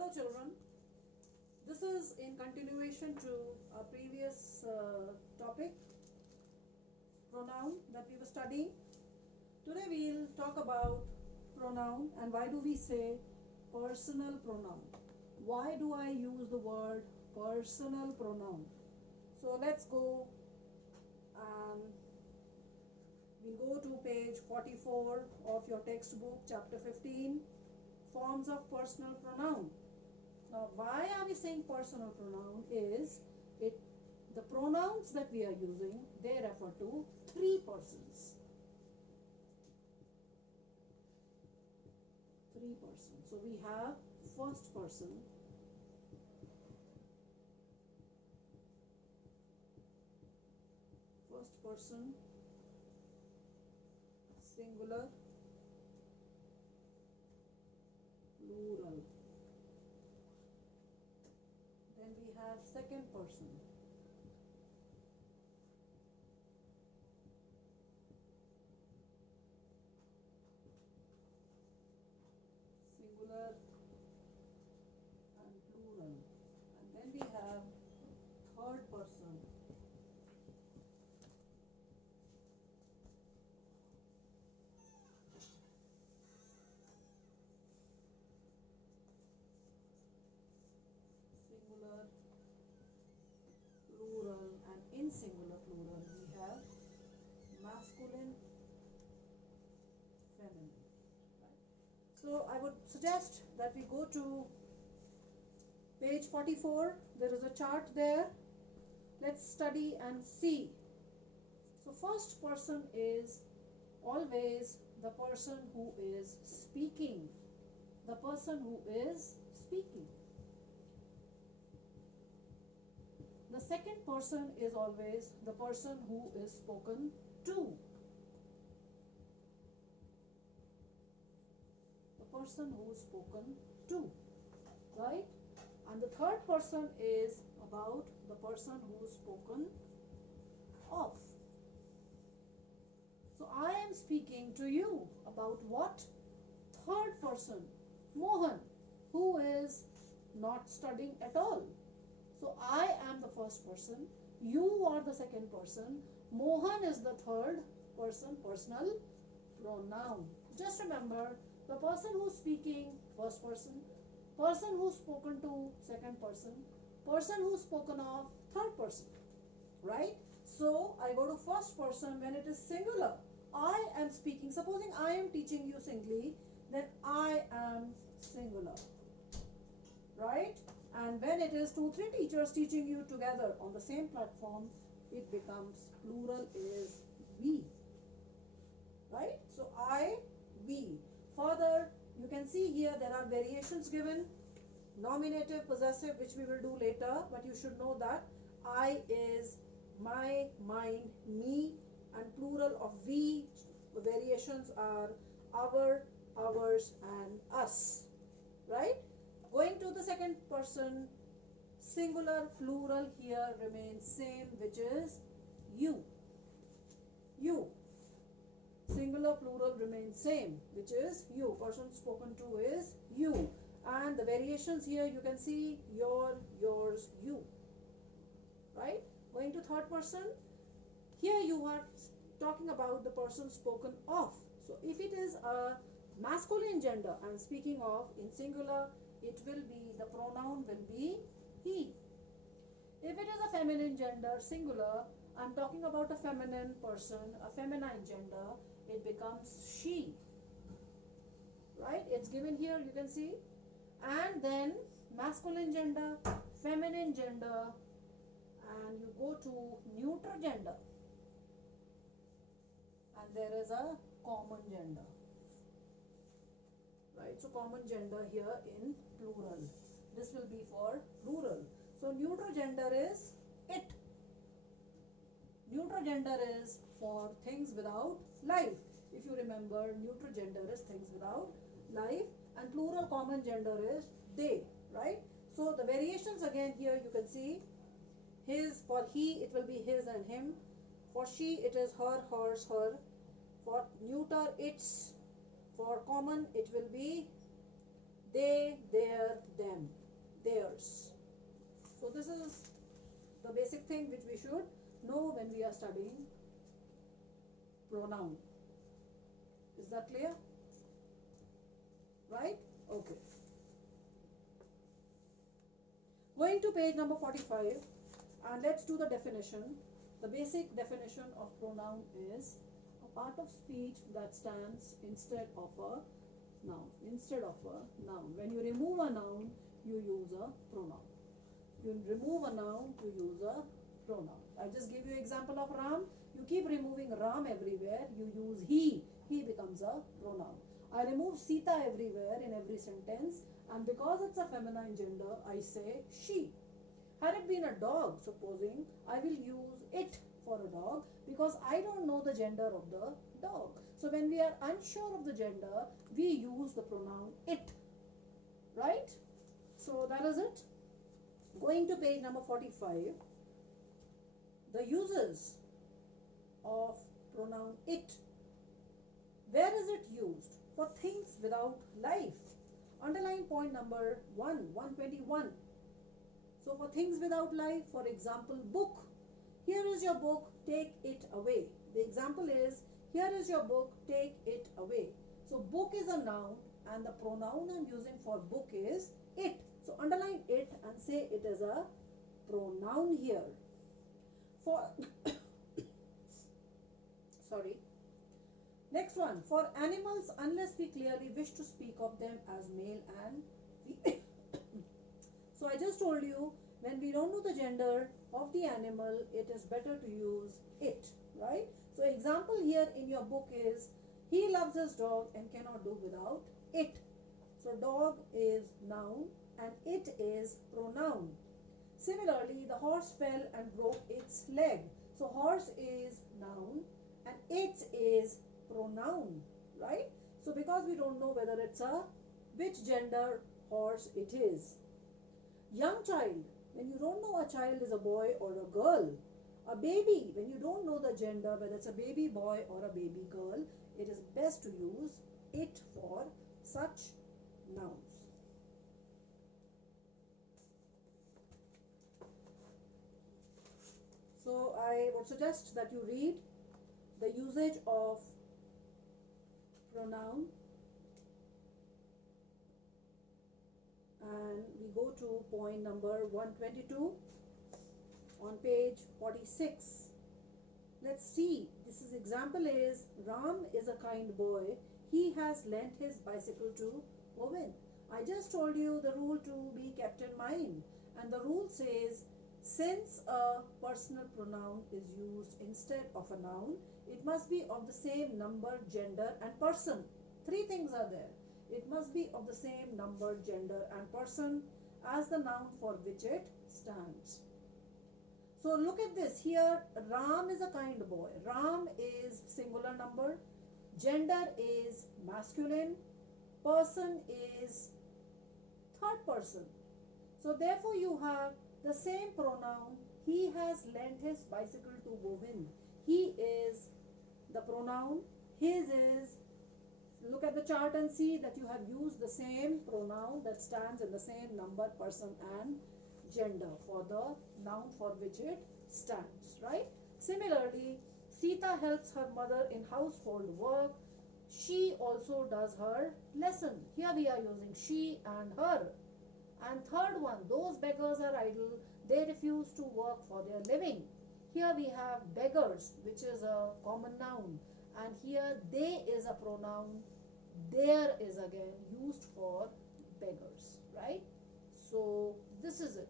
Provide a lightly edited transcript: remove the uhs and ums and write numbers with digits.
Hello children, this is in continuation to our previous topic, pronoun, that we were studying. Today we will talk about pronoun and why do we say personal pronoun. Why do I use the word personal pronoun? So let's go and we'll go to page 44 of your textbook, chapter 15, forms of personal pronoun. Now, why are we saying personal pronoun is the pronouns that we are using, they refer to three persons. Three persons. So we have first person, singular, plural. Then we have second person, singular and plural. And then we have third person, singular, plural, and in singular plural we have masculine, feminine. Right? So I would suggest that we go to page 44. There is a chart there. Let's study and see. So first person is always the person who is speaking. The person who is speaking. The second person is always the person who is spoken to. The person who is spoken to. Right? And the third person is about the person who is spoken of. So I am speaking to you about what? Third person, Mohan, who is not studying at all. So I am the first person, you are the second person, Mohan is the third person, personal pronoun. Just remember, the person who's speaking, first person who's spoken to, second person who's spoken of, third person. Right? So I go to first person when it is singular. I am speaking. Supposing I am teaching you singly, then I am singular. Right? And when it is 2-3 teachers teaching you together on the same platform, it becomes plural, is we. Right? So I, we. Further, you can see here there are variations given. Nominative, possessive, which we will do later, but you should know that I is my, mine, me, and plural of we. The variations are our, ours, and us. Right? Going to the second person, singular, plural here remains same, which is you. You. Singular, plural remains same, which is you. Person spoken to is you. And the variations here you can see your, yours, you. Right? Going to third person, here you are talking about the person spoken of. So if it is a masculine gender, I am speaking of in singular, it will be, the pronoun will be he. If it is a feminine gender, singular, I am talking about a feminine person, a feminine gender, it becomes she. Right? It's given here, you can see. And then masculine gender, feminine gender, and you go to neuter gender. And there is a common gender. Right? So common gender here in plural. This will be for plural. So neuter gender is it. Neuter gender is for things without life. If you remember, neuter gender is things without life, and plural common gender is they. Right? So the variations again here you can see. His, for he it will be his and him. For she it is her, hers, her. For neuter it's. For common it will be they, their, them, theirs. So this is the basic thing which we should know when we are studying pronoun. Is that clear? Right? Okay. Going to page number 45, and let's do the definition. The basic definition of pronoun is a part of speech that stands instead of a noun. Instead of a noun. When you remove a noun, you use a pronoun. You remove a noun, you use a pronoun. I just give you example of Ram. You keep removing Ram everywhere, you use he. He becomes a pronoun. I remove Sita everywhere in every sentence, and because it's a feminine gender, I say she. Had it been a dog, supposing, I will use it for a dog because I don't know the gender of the dog. So when we are unsure of the gender, we use the pronoun it. Right? So that is it. Going to page number 45, the uses of pronoun it. Where is it used? For things without life. Underline point number 121. So for things without life, for example, book. Here is your book, take it away. The example is, here is your book, take it away. So book is a noun and the pronoun I'm using for book is it. So underline it and say it is a pronoun here. For sorry. Next one, for animals, unless we clearly wish to speak of them as male and female. So I just told you, when we don't know the gender of the animal, it is better to use it, right? So example here in your book is, he loves his dog and cannot do without it. So dog is noun and it is pronoun. Similarly, the horse fell and broke its leg. So horse is noun and it is pronoun, right? So because we don't know whether it's a which gender horse it is. Young child, when you don't know a child is a boy or a girl. A baby, when you don't know the gender, whether it's a baby boy or a baby girl, it is best to use it for such nouns. So I would suggest that you read the usage of pronoun, and we go to point number 122 on page 46. Let's see, this is example is, Ram is a kind boy, he has lent his bicycle to Govind. I just told you the rule to be kept in mind, and the rule says, since a personal pronoun is used instead of a noun, it must be of the same number, gender and person. Three things are there. It must be of the same number, gender and person as the noun for which it stands. So look at this here, Ram is a kind boy. Ram is singular number, gender is masculine, person is third person. So therefore you have the same pronoun, he has lent his bicycle to Govind. He is the pronoun, his is, look at the chart and see that you have used the same pronoun that stands in the same number, person and gender for the noun for which it stands, right? Similarly, Sita helps her mother in household work. She also does her lesson. Here we are using she and her. And third one, those beggars are idle, they refuse to work for their living. Here we have beggars, which is a common noun, and here they is a pronoun, there is again used for beggars, right? So this is it.